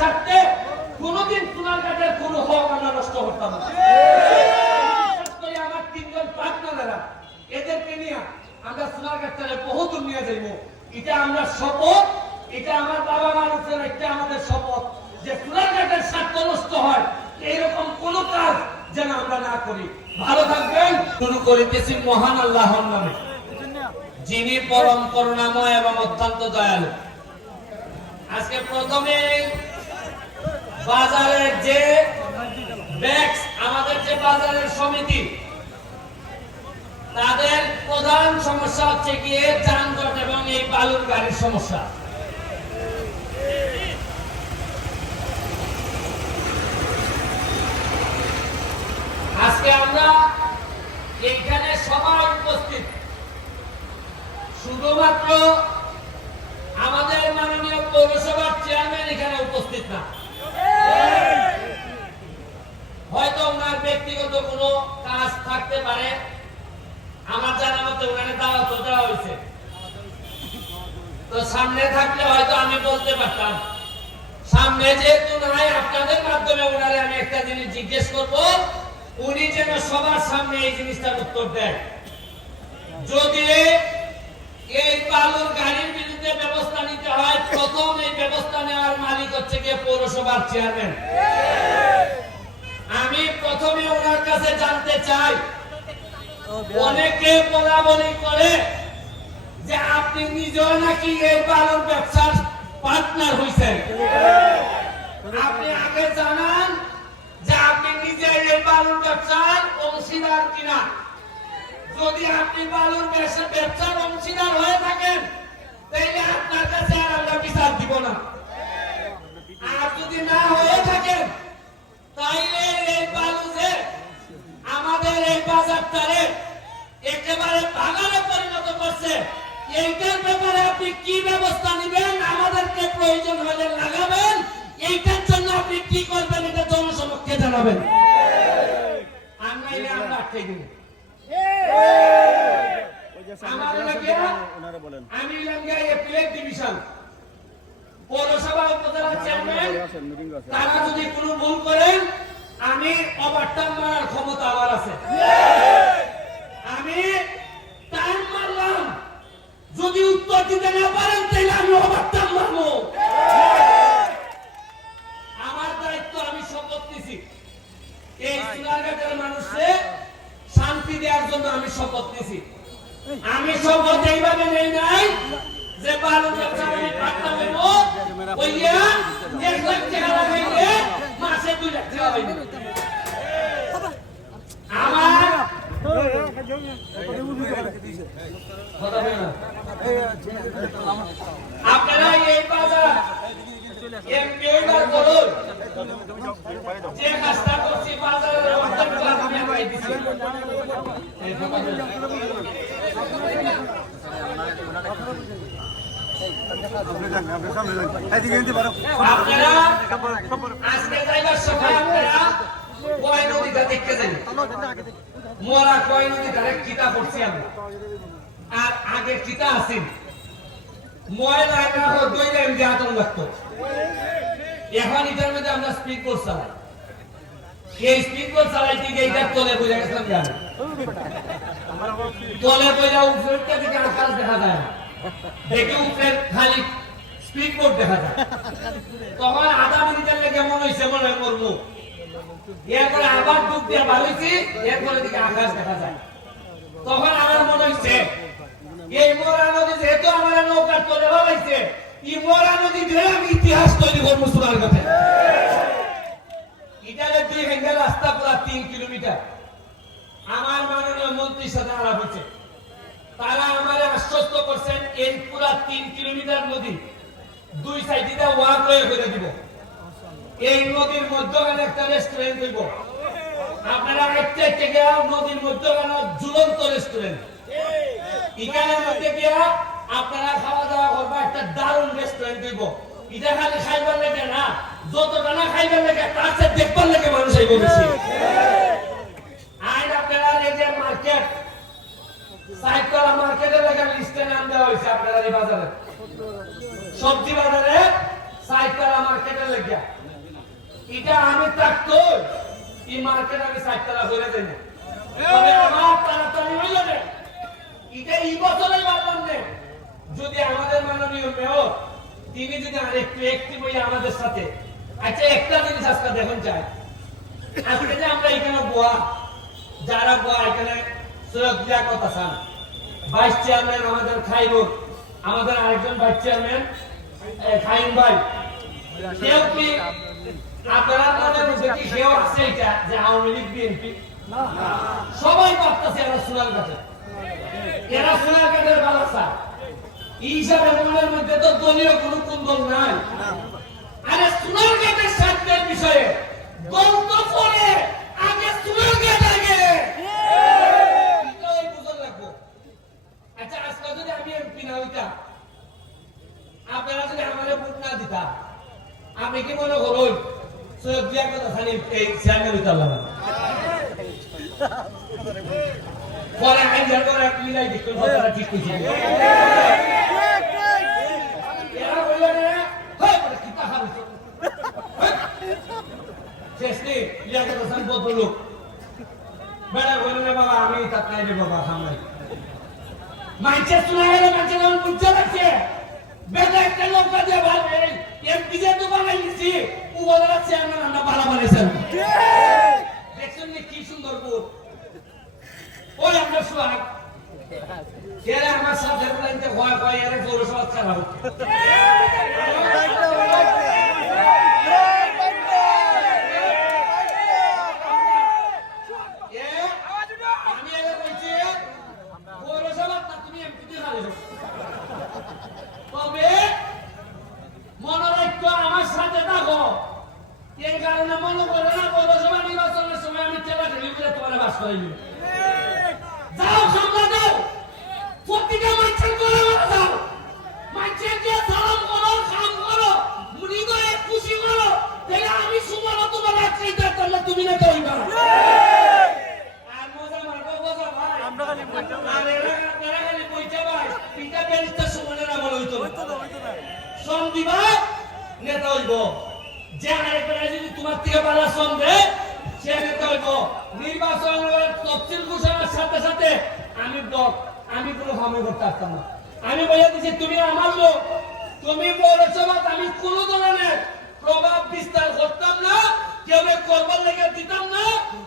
স্বার্থে কোনোদিন সোনারঘাটের কোনো হক আমরা নষ্ট করতাম না। আমার তিনজন পার্টনারেরা এদেরকে নিয়ে আমরা সোনারঘাটে বহুত নিয়ে যাইব। এটা আমরা শপথ, এটা আমার বাবা মার উপরে একটা আমাদের শপথ যে সোনারঘাটের স্বার্থ নষ্ট হয় এইরকম কোন কাজ যেন আমরা না করি। ভালো থাকবেন। শুরু করিতেছি মহান আল্লাহর নামে, যিনি পরম করুণাময় এবং অত্যন্ত দয়ালু। আজকে প্রথমে বাজারের যে ব্যাক্স, আমাদের যে বাজারের সমিতি, তাদের প্রধান সমস্যা হচ্ছে গিয়ে যানজট এবং এই বালুর গাড়ির সমস্যা। আজকে আমরা এইখানে সবাই উপস্থিত, শুধুমাত্র আমাদের মাননীয় পৌরসভার চেয়ারম্যান এখানে উপস্থিত না। হয়তো ওনার ব্যক্তিগত কোনো কাজ থাকতে পারে, আমার জানা মতে ওখানে দাওয়াত দেওয়া হয়েছে, তো সামনে থাকলে হয়তো আমি বলতে পারতাম। সামনে যেহেতু নাই, আপনাদের মাধ্যমে ওনারে আমি একটা জিনিস জিজ্ঞেস করব, উনি যেন সবার সামনে এই জিনিসটার উত্তর দেন। যদি এই বালুর গাড়ির বিরুদ্ধে ব্যবস্থা নিতে হয়, প্রথম এই ব্যবস্থা নেওয়ার মালিক হচ্ছে গিয়ে পৌরসভার চেয়ারম্যান। আমি প্রথমে ওনার কাছে জানতে চাই, অনেকে বলা বলি করে যে আপনি নিজেও নাকি এই বালুর ব্যবসার পার্টনার হইছেন। আপনি আগে জানান যে আপনি নিজে এই বালুর ব্যবসার অংশীদার কিনা। যদি আপনি বালুর ব্যবসার অংশীদার হয়ে থাকেন, তাহলে আপনার কাছে আর আমরা বিচার দিব না। আর যদি না হয়ে থাকেন, তাইলে এই বালু যে আমাদের এই বাজারটারে একেবারে বাগানে পরিণত করছে, এইটার ব্যাপারে আপনি কি ব্যবস্থা নেবেন, আমাদেরকে প্রয়োজন হলে লাগাবেন, এইটার জন্য আপনি কি করবেন এটা জনসমক্ষে জানাবেন। আমরা আটকে দিব। আমি প্লেট ডিভিশন পৌরসভা উপজেলা চেয়ারম্যান, তারা যদি কোনো ভুল করেন, আমি ওভারটার্ন মারার ক্ষমতা আমার আছে। আমি টাইম মারলাম, যদি উত্তর দিতে না পারেন তাহলে আমি ওভারটার্ন মারবো। আমার দায়িত্ব, আমি শপথ নিছি এই সোনারঘাটের মানুষকে শান্তি দেওয়ার জন্য আমি শপথ নিছি। আমি শপথ এইভাবে নেই নাই যে বালু ব্যবসা আমি পাটনা হইব, ওইয়া 1 লাখ টাকা লাগাইলে মাসে 2 লাখ টাকা হইবে। আমার আপনারা এই বাজার এমপিওর করুন, যে কাজটা করছি বাজারের অর্ধেক আপনি আমায় দিচ্ছেন। আপনারা আজকে যাইবার সময় আপনারা কয় নদীটা দেখতে যাই, মোরা কয় নদীটা কিতা করছি আমরা, আর আগে কিতা আছেন ময়লা না হোক দইলে এমনি আতঙ্ক লাগতো। এখন এটার মধ্যে আমরা স্পিড বোট চালাই, এই স্পিড বোট চালাইতে গিয়ে এইটার তলে বোঝা গেছিলাম জানি, তলে বোঝা উপরেরটা দিকে আকাশ দেখা যায় না, দেখে উপরের খালি স্পিড বোট দেখা যায়। তখন আধা মিনিটের লেগে মনে হয়েছে মনে হয় মরবো, এরপরে আবার ডুব দিয়ে বাড়িয়েছি, এরপরে দিকে আকাশ দেখা যায়। তখন আমার মনে হয়েছে এই মোরা নদী যেহেতু আমার নৌকার তলে বাড়াইছে, এই মোরা নদী ধরে আমি ইতিহাস তৈরি করবো সোনারঘাটে। ইটালে 2 ঘন্টা রাস্তা, পুরা 3 কিলোমিটার। আমার মাননীয় মন্ত্রীর সাথে আলাপ হয়েছে, তারা আমারে আশ্বস্ত করছেন এই পুরা 3 কিলোমিটার নদী 2 সাইডে ওয়াক ওয়ে করে দিব। এই নদীর মধ্যখানে একটা রেস্টুরেন্ট হইব, আপনারা একটা থেকে নদীর মধ্যখানে ঝুলন্ত রেস্টুরেন্ট, এখানে মধ্যে গিয়া আপনারা খাওয়া দাওয়া করবা, একটা দারুণ রেস্টুরেন্ট হইব। এটা খালি খাইবার লেগে না, যতটা না খাইবার লেগে তার সাথে দেখবার লেগে মানুষ এই বলেছি। আইন আপনারা এই যে মার্কেট সাইকলা মার্কেটের লেগে লিস্টে নাম দেওয়া হয়েছে, আপনারা এই বাজারে সবজি বাজারে সাইকলা মার্কেটের লেগে এটা আমি থাকতো এই মার্কেট আমি 4 টাকা করে দেই না তবে আমার তাড়াতাড়ি হইল না এটা এই বছরই বললাম না যদি আমাদের মাননীয় মেয়র তিনি যদি আরেকটু অ্যাক্টিভ হই আমাদের সাথে আচ্ছা একটা জিনিস আজকে দেখুন চাই আজকে যে আমরা এখানে গোয়া যারা গোয়া এখানে সৈয়দ লিয়াকত হাসান ভাইস চেয়ারম্যান আমাদের খাইরুল আমাদের আরেকজন ভাইস চেয়ারম্যান খাইন ভাই কেউ কি আপনারা মনে মধ্যে কি কেউ আছে এটা যে আওয়ামী লীগ বিএনপি সবাই ভাবতেছে এরা সোনার কাছে এরা সোনার কাছের বালাসা এই হিসাবে মনের মধ্যে তো দলীয় কোনো কুন্দল নাই আরে সোনার কাছের স্বার্থের বিষয়ে দল তো পরে আগে সোনার কাছে আগে এটাই বুঝতে লাগবো আচ্ছা আজকে যদি আমি এমপি না হইতাম আপনারা যদি আমাদের ভোট না দিতাম আপনি কি মনে করুন সৈয়দ লিয়াকত হাসান এই চেয়ারম্যান হইতাম না পরে আইন করে মিলাই দিচ্ছেন কথাটা ঠিক কইছেন এরা বলল না হয় বলে কি তা হবে শেষে লিয়াকত হাসান বদল বেড়া বলল না বাবা আমি তা নাই রে বাবা সামনে মাইছে শোনা গেল মাইছে যখন বুঝতে লাগছে বেটা একটা লোক দিয়ে ভালো এই এমপি যে তো বানাইছি ও বলা চেয়ারম্যান আমরা ভালো বানাইছেন দেখছেন কি সুন্দর বোর্ড ওই আমরা সোহাগ এরা আমার সাথে লাইনতে ভয় ভয় এরা জোরে সব খারাপ আমি এরা বলছি পৌরসভা তুমি এমপিতে হারিয়েছো তবে মনে রাখতো আমার সাথে থাকো এর কারণে মনে করে না পৌরসভা নির্বাচনের সময় আমি চেলা ঢেলি করে তোমার বাস করাইনি যাও সামনে দাও প্রতিটা মাইছেন করে মারা যাও মাইছেনকে সালাম করো কাম করো মুনি করে খুশি করো তাহলে আমি সুমানো তোমার আশ্রিত করলে তুমি না কইবা আর মজা মারবো মজা ভাই আমরা খালি বইতে আর এরা খালি বইতে ভাই পিটা বেরিতে সুমানে না বলে হইতো না সম দিবা নেতা হইব যে আরেকটা যদি তোমার থেকে বালা সম দে সে নেতা হইব নির্বাচনের তফসিল ঘোষণার সাথে সাথে আমি কোনো হামে করতে পারতাম না আমি বলে দিচ্ছি তুমি আমার লোক তুমি পৌরসভা আমি কোন ধরনের প্রভাব বিস্তার করতাম না কেউ করবার লেগে দিতাম না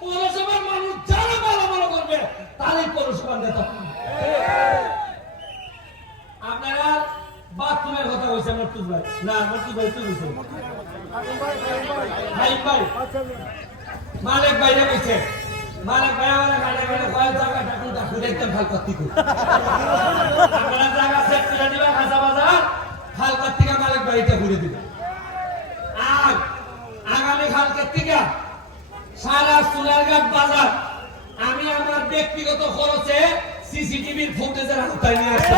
পৌরসভার মানুষ যারা ভালো ভালো করবে তারাই পৌরসভার নেতা আপনারা বাথরুমের কথা বলছে মর্তুজ ভাই না মর্তুজ ভাই তুই বলছো ভাই ভাই মালিক ভাই বলছে মালিক ভাই আমার গাড়ি গাড়ি কয় জায়গাটা কোনটা ঘুরে একদম ভাল করতে কই আপনারা জায়গা সেট করে দিবা খাসা বাজার খাল কার্তিকা মালিক ভাইটা ঘুরে দিবে আর আগামী খাল কার্তিকা সারা সোনারঘাট বাজার আমি আমার ব্যক্তিগত খরচে সিসিটিভির ফুটেজের আওতায় নিয়ে আসছি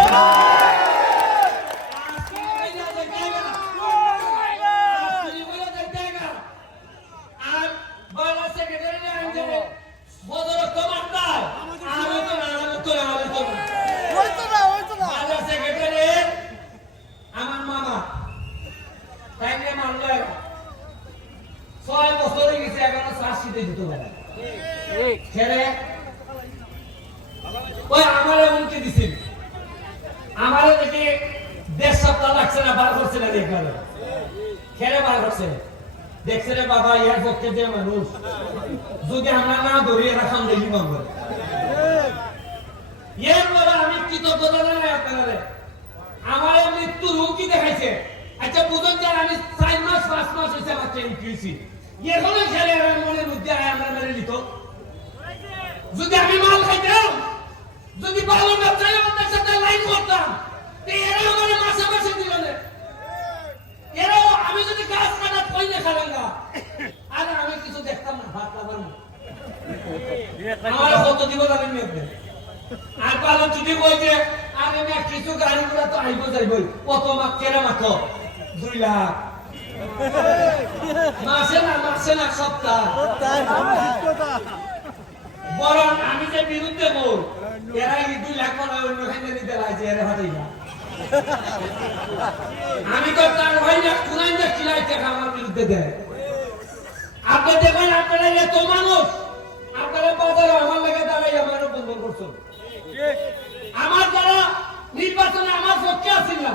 আমার মামা তাইলে মানলো 6 বছর হয়ে গেছে এখনো চাষিতে দিতে পারে ছেড়ে ওই আমার এমনকি দিছিল আমারে দেখে 1.5 সপ্তাহ লাগছে না বার করছে না দেখবার খেলে বার করছে দেখছে রে বাবা ইয়ার পক্ষে যে মানুষ যদি আমরা না ধরিয়ে রাখাম দেখি বাবা এর বাবা আমি কৃতজ্ঞতা জানাই আপনারা আমার মৃত্যু রোগী দেখাইছে আচ্ছা বুঝুন যে আমি 4 মাস 5 মাস হয়েছে আমার ট্রেন কিউসি এখনো খেলে আমার মনের মধ্যে আমরা মেরে নিত যদি আমি মাল খাইতাম যদি ভালো ব্যবসায়ী আমাদের সাথে লাইন করতাম এরা আমার মাসে মাসে দিল না এরাও আমি যদি গাছ কাটা কই না খাবেন না আর আমি কিছু দেখতাম না ভাত খাবার না আমার কত দিব জানেন না আর পালো যদি কইছে আমি না কিছু গাড়িগুলো তো আইব যাইবই কত মাক কেরা মাত্র 2 লাখ মাসে না সপ্তাহ বরং আমি যে বিরুদ্ধে বল এরা 2 লাখ করে অন্য খাইতে দিতে লাগছে এরা হাতেই না আমি তো তার ভাই না কুনাই না কিলাইতে আমার বিরুদ্ধে দেয় দেখেন আপনারা এত মানুষ, আপনারা বাজারে আমার লেগে দাঁড়াই আমার বন্ধ করছেন। আমার যারা নির্বাচনে আমার পক্ষে আছেন না